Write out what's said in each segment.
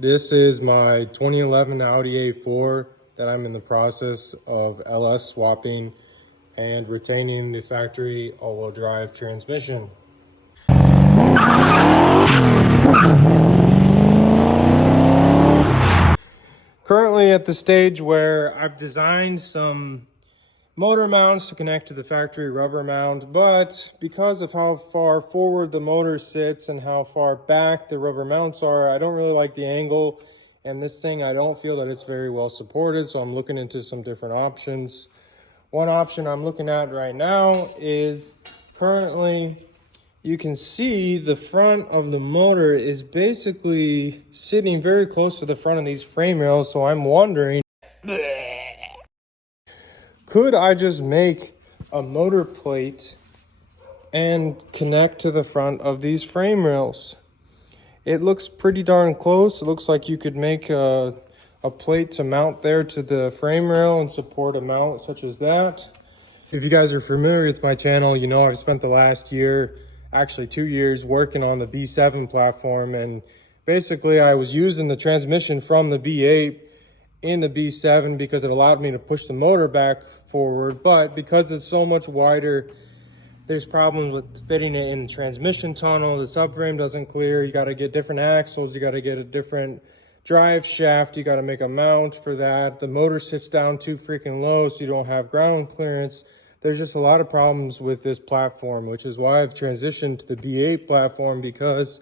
This is my 2011 Audi A4 that I'm in the process of LS swapping and retaining the factory all-wheel drive transmission. Currently at the stage where I've designed some motor mounts to connect to the factory rubber mount, but because of how far forward the motor sits and how far back the rubber mounts are, I don't really like the angle, and this thing, I don't feel that it's very well supported, so I'm looking into some different options. One option I'm looking at right now is currently you can see the front of the motor is basically sitting very close to the front of these frame rails, so I'm wondering, could I just make a motor plate and connect to the front of these frame rails? It looks pretty darn close. It looks like you could make a plate to mount there to the frame rail and support a mount such as that. If you guys are familiar with my channel, you know I've spent the last year, actually 2 years, working on the B7 platform, and basically I was using the transmission from the B8 in the B7 because it allowed me to push the motor back forward, but because it's so much wider, there's problems with fitting it in the transmission tunnel. The subframe doesn't clear. You got to get different axles, you got to get a different drive shaft, you got to make a mount for that. The motor sits down too freaking low, so you don't have ground clearance. There's just a lot of problems with this platform, which is why I've transitioned to the B8 platform, because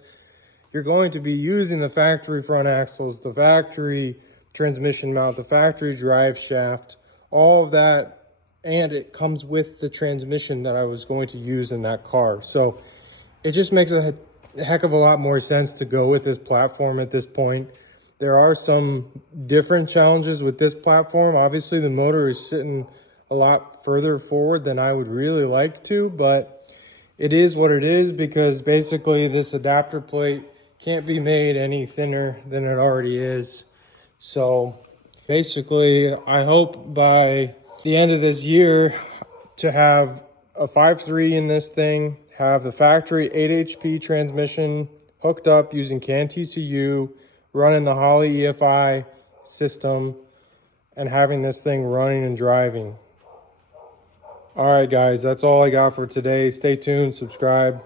you're going to be using the factory front axles, the factory transmission mount, the factory drive shaft, all of that, and it comes with the transmission that I was going to use in that car. So it just makes a heck of a lot more sense to go with this platform at this point. There are some different challenges with this platform. Obviously the motor is sitting a lot further forward than I would really like to, but it is what it is, because basically this adapter plate can't be made any thinner than it already is. So basically, I hope by the end of this year to have a 5.3 in this thing, have the factory 8 HP transmission hooked up using CAN TCU, running the Holley EFI system, and having this thing running and driving. All right, guys, that's all I got for today. Stay tuned, subscribe.